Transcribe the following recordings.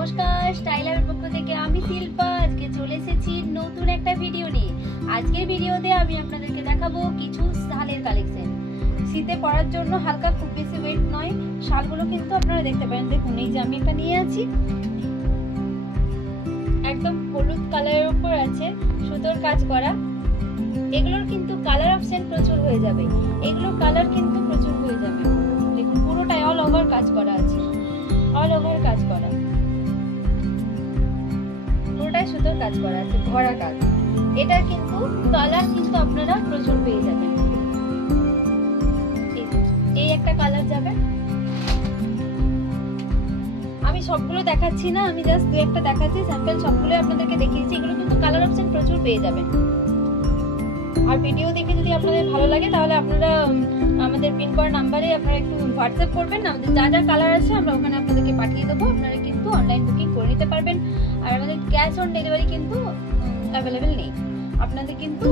নমস্কার, স্টাইলারের পক্ষ থেকে আমি শিল্পা আজকে চলে এসেছি নতুন একটা ভিডিও নিয়ে। আজকের ভিডিওতে আমি আপনাদেরকে দেখাবো কিছু শালের কালেকশন। শীতে পরার জন্য হালকা, খুব বেশি ওয়েট নয় শালগুলো, কিন্তু আপনারা দেখতে পারেন। দেখুন, এই যে আমি একটা নিয়ে আছি, একদম হলুদ কালারের উপর আছে সুতোর কাজ করা। এগুলোর কিন্তু কালার অপশন প্রচুর হয়ে যাবে, এগুলোর কালার কিন্তু প্রচুর হয়ে যাবে। দেখুন, পুরোটাই অল ওভার কাজ করা আছে, অল ওভার কাজ করা, পুরোটাই সুতোর কাজ করা আছে, ভরা কাজ। এটা কিন্তু কালার কিন্তু আপনারা প্রচুর পেয়ে যাবেন। এই একটা কালার যাবে, আমি সবগুলো দেখাচ্ছি না, আমি জাস্ট দু একটা দেখাচ্ছি, স্যাম্পল সবগুলো আপনাদেরকে দেখিয়েছি। এগুলো কিন্তু কালার অপশন প্রচুর পেয়ে যাবেন। আর ভিডিও দেখে যদি আপনাদের ভালো লাগে তাহলে আপনারা আমাদের পিন করা নাম্বারে আপনারা একটু হোয়াটসঅ্যাপ করবেন, আমাদের যা যা কালার আছে আমরা ওখানে আপনাদেরকে পাঠিয়ে দেবো। আপনারা কিন্তু অনলাইন বুকিং করে নিতে পারবেন। আর আমাদের ক্যাশ অন ডেলিভারি কিন্তু অ্যাভেলেবেল নেই। আপনাদের কিন্তু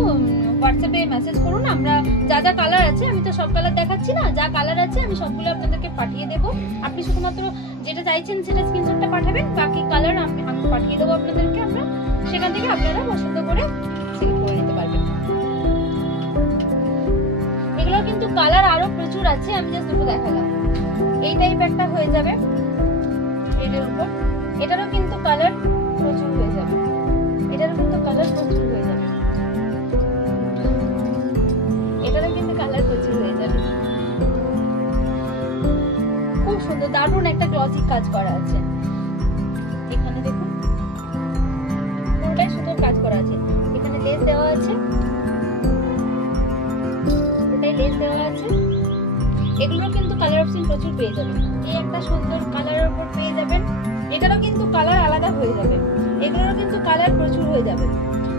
হোয়াটসঅ্যাপে মেসেজ করুন, আমরা যা যা কালার আছে, আমি তো সব কালার দেখাচ্ছি না, যা কালার আছে আমি সবগুলো আপনাদেরকে পাঠিয়ে দেবো। আপনি শুধুমাত্র যেটা চাইছেন সেটা স্ক্রিনশটটা পাঠাবেন, বাকি কালার আমি পাঠিয়ে দেবো আপনাদেরকে। আপনারা সেখান থেকে আপনারা পছন্দ করে সিলেক্ট করে নিতে পারবেন। এগুলো কিন্তু কালার আরো প্রচুর আছে, আমি জাস্ট দুটো দেখালাম। এই টাইপ একটা হয়ে যাবে এটার উপর, এটারও কিন্তু কালার প্রচুর হয়ে যাবে, এটারও কিন্তু কালার প্রচুর হয়ে যাবে, এটারও কিন্তু কালার প্রচুর হয়ে যাবে। খুব সুন্দর, দারুণ একটা গ্লসি কাজ করা আছে। এখানে দেখুন, পুরোটাই সুন্দর কাজ করা আছে। এখানে লেস দেওয়া আছে, লেস দেওয়া আছে। এগুলো কিন্তু কালার অপশন প্রচুর পেয়ে যাবেন। এই একটা সুন্দর কালারের উপর পেয়ে যাবেন, এটারও কিন্তু কালার আলাদা হয়ে যাবে, এগুলোরও কিন্তু কালার প্রচুর হয়ে যাবে।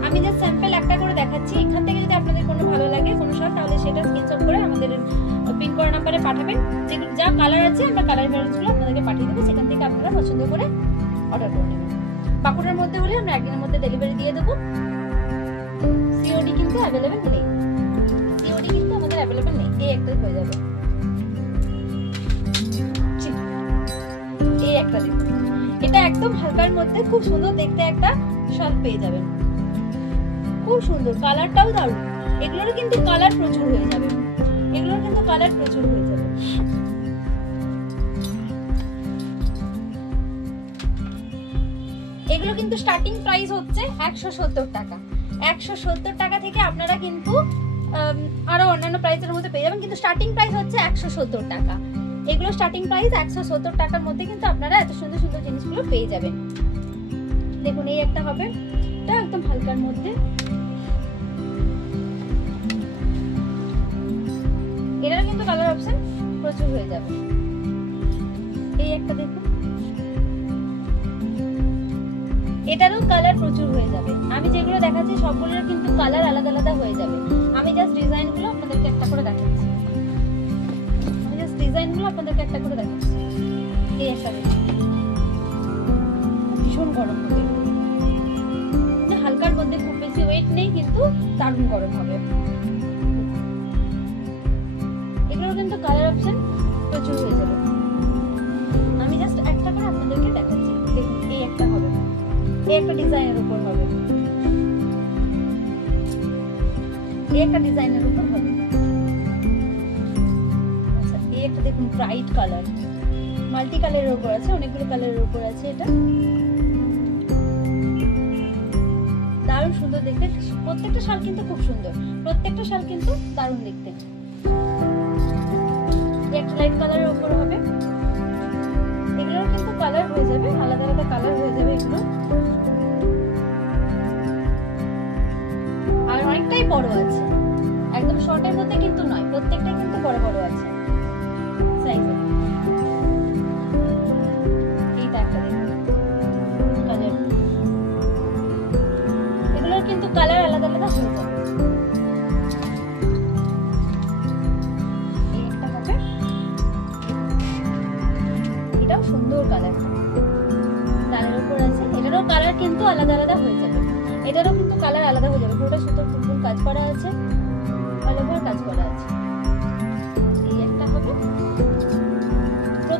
আমি জাস্ট স্যাম্পল একটা করে দেখাচ্ছি। এখান থেকে যদি আপনাদের কোনো ভালো লাগে কোনো শট, তাহলে সেটা স্ক্রিনশট করে আমাদের পিন করা নাম্বারে পাঠাবেন। যেগুলো যা কালার আছে আমরা কালার ভ্যারিয়েন্টসগুলো আপনাদেরকে পাঠিয়ে দেবো, সেখান থেকে আপনারা পছন্দ করে অর্ডার করে নেবেন। বাঁকুড়ার মধ্যে হলে আমরা একদিনের মধ্যে ডেলিভারি দিয়ে দেবো। সিওডি কিন্তু অ্যাভেলেবেল নেই, সিওডি কিন্তু আমাদের অ্যাভেলেবেল নেই। এই একটা হয়ে যাবে, এই একটা দেখুন, এটা একদম হালকার মধ্যে খুব সুন্দর দেখতে একটা শাল পেয়ে যাবেন। খুব সুন্দর, কালারটাও দারুণ। এগুলোর কিন্তু কালার প্রচুর হয়ে যাবে, এগুলোর কিন্তু কালার প্রচুর হয়ে যাবে। এগুলো কিন্তু স্টার্টিং প্রাইস হচ্ছে 170 টাকা। 170 টাকা থেকে আপনারা কিন্তু আরো অন্যান্য প্রাইসের মধ্যে পেয়ে যাবেন, কিন্তু স্টার্টিং প্রাইস হচ্ছে 170 টাকা। এগুলো স্টার্টিং প্রাইস 170 টাকার মধ্যে কিন্তু আপনারা এত সুন্দর সুন্দর জিনিসগুলো পেয়ে যাবেন। দেখুন, এই একটা হবে, এটা একদম হালকার মধ্যে, এটারও কিন্তু কালার অপশন প্রচুর হয়ে যাবে। এই একটা দেখুন, এটারও কালার প্রচুর হয়ে যাবে। আমি যেগুলো দেখাচ্ছি সবগুলোর কিন্তু কালার আলাদা আলাদা হয়ে যাবে। আমি জাস্ট ডিজাইনগুলো আপনাদেরকে একটা করে দেখাচ্ছি, আমি জাস্ট ডিজাইনগুলো আপনাদেরকে একটা করে দেখাচ্ছি। এই একটা দেখুন, ভীষণ গরম হবে, হালকার মধ্যে, খুব বেশি ওয়েট নেই, কিন্তু দারুণ গরম হবে। এগুলোর কিন্তু কালার অপশন প্রচুর হয়ে যাবে। আমি জাস্ট একটা করে আপনাদেরকে দেখাচ্ছি। দেখুন, এই একটা হবে, এই একটা ডিজাইনের উপর হবে, এই একটা ডিজাইনের উপর হবে। আচ্ছা, এই একটা দেখুন, ব্রাইট কালার, মাল্টি কালারের উপর আছে, অনেকগুলো কালারের উপর আছে। এটা দারুণ সুন্দর দেখতে, প্রত্যেকটা শাল কিন্তু খুব সুন্দর, প্রত্যেকটা শাল কিন্তু দারুণ দেখতে। একটা লাইট কালারের উপর হবে, এগুলোর কিন্তু কালার হয়ে যাবে, আলাদা আলাদা কালার হয়ে যাবে এগুলো। আর অনেকটাই বড় আছে, একদম শর্টের মধ্যে কিন্তু নয়, প্রত্যেকটাই কিন্তু বড় বড় আছে সাইজে। এইটা একটা দেখুন কালার, এগুলোর কিন্তু কালার আলাদা আলাদা হয়ে যাবে। এই একটা হবে, এটাও সুন্দর কালার, লালের উপর আছে। এটারও কালার কিন্তু আলাদা আলাদা হয়ে যাবে, এটারও কিন্তু কালার আলাদা হয়ে যাবে। পুরোটা সুতোর ফুল কাজ করা আছে, অল ওভার কাজ করা আছে। এই একটা হবে,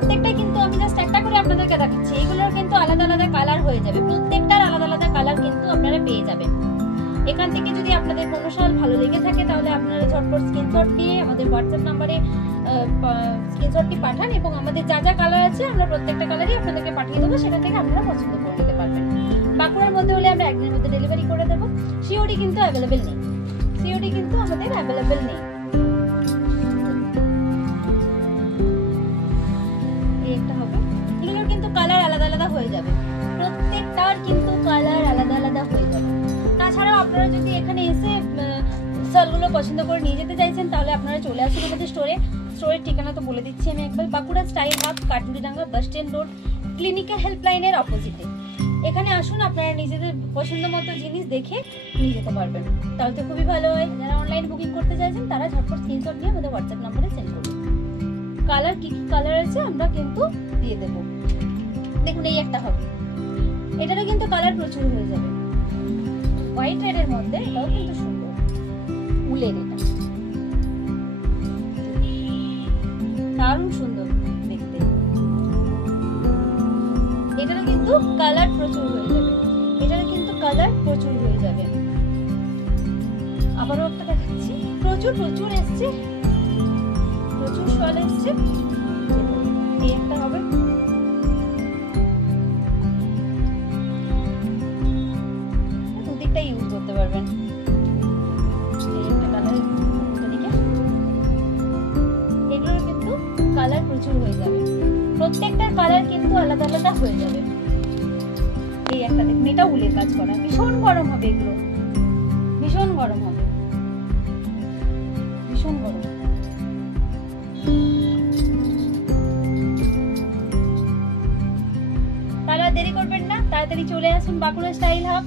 প্রত্যেকটাই কিন্তু আমি জাস্ট একটা করে আপনাদেরকে দেখাচ্ছি, এগুলোর কিন্তু আলাদা আলাদা কালার হয়ে যাবে, প্রত্যেকটার আলাদা আলাদা কালার কিন্তু আপনারা পেয়ে যাবেন। এখান থেকে যদি আপনাদের কোনো শাল ভালো লেগে থাকে তাহলে আপনারা ঝটপট স্ক্রিনশট নিয়ে আমাদের হোয়াটসঅ্যাপ নাম্বারে স্ক্রিনশটটি পাঠান এবং আমাদের যা যা কালার আছে আমরা প্রত্যেকটা কালারই আপনাদেরকে পাঠিয়ে দেবো, সেখান থেকে আপনারা পছন্দ করে নিতে পারবেন। বাঁকুড়ার মধ্যে হলে আমরা একদিনের মধ্যে ডেলিভারি করে দেবো। সিওডি কিন্তু অ্যাভেলেবেল নেই, সিওডি কিন্তু আমাদের অ্যাভেলেবেল নেই। এই একটা হবে, এগুলোর কিন্তু কালার আলাদা আলাদা হয়ে যাবে, প্রত্যেকটার কিন্তু কালার আলাদা আলাদা হয়ে যাবে। তাছাড়াও আপনারা যদি এখানে এসে শালগুলো পছন্দ করে নিয়ে যেতে চাইছেন তাহলে আপনারা চলে আসুন আমাদের স্টোরে। স্টোরের ঠিকানা তো বলে দিচ্ছি আমি একবার, Bankura style hub, Katuridanga bus stand road, clinical হেল্পলাইনের অপোজিটে। এখানে আসুন, আপনারা নিজেদের পছন্দ মতো জিনিস দেখে নিয়ে যেতে পারবেন, তাহলে তো খুবই ভালো হয়। যারা অনলাইন বুকিং করতে চাইছেন তারা ঝটপট স্ক্রিনশট নিয়ে আমাদের হোয়াটসঅ্যাপ নাম্বারে সেন্ড করুন। কালার কি কি কালার আছে আমরা কিন্তু দিয়ে দেব। দেখুন এই একটা হবে, এটারও কিন্তু কালার প্রচুর হয়ে যাবে, হোয়াইট রেডের মধ্যে, এটাও কিন্তু সুন্দর উলের, এটা দারুণ সুন্দর দেখতে। এটারও কিন্তু কালার প্রচুর হয়ে যাবে, এটারও কিন্তু কালার প্রচুর হয়ে যাবে। আবারও একটা দেখাচ্ছি, প্রচুর প্রচুর এসছে, প্রচুর শাল এসছে। এই একটা হবে, দুদিকটা ইউজ করতে পারবেন। এই একটা কালার, এগুলোর কিন্তু কালার প্রচুর হয়ে যাবে, প্রত্যেকটার কালার কিন্তু আলাদা আলাদা হয়ে যাবে। এই একটা দেখুন, এটা উলের কাজ করা, ভীষণ গরম হবে, এগুলো ভীষণ গরম হবে, ভীষণ গরম। তাহলে দেরি করবেন না, তাড়াতাড়ি চলে আসুন বাঁকুড়া স্টাইল হাব।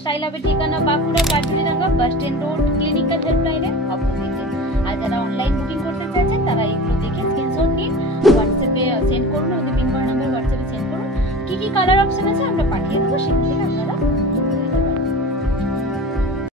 স্টাইল হাবের ঠিকানা Bankura Katuridanga bus stand road, clinical হেল্পলাইনের অপোজিটে। আর যারা অনলাইন বুকিং করতে চাইছেন তারা এগুলো দেখে স্ক্রিনশট নিন, হোয়াটসঅ্যাপে সেন্ড করুন, আমাদের পিন করা নাম্বার হোয়াটসঅ্যাপে সেন্ড করুন। কি কি কালার অপশন আছে আমরা পাঠিয়ে দেবো, সেখান থেকে আপনারা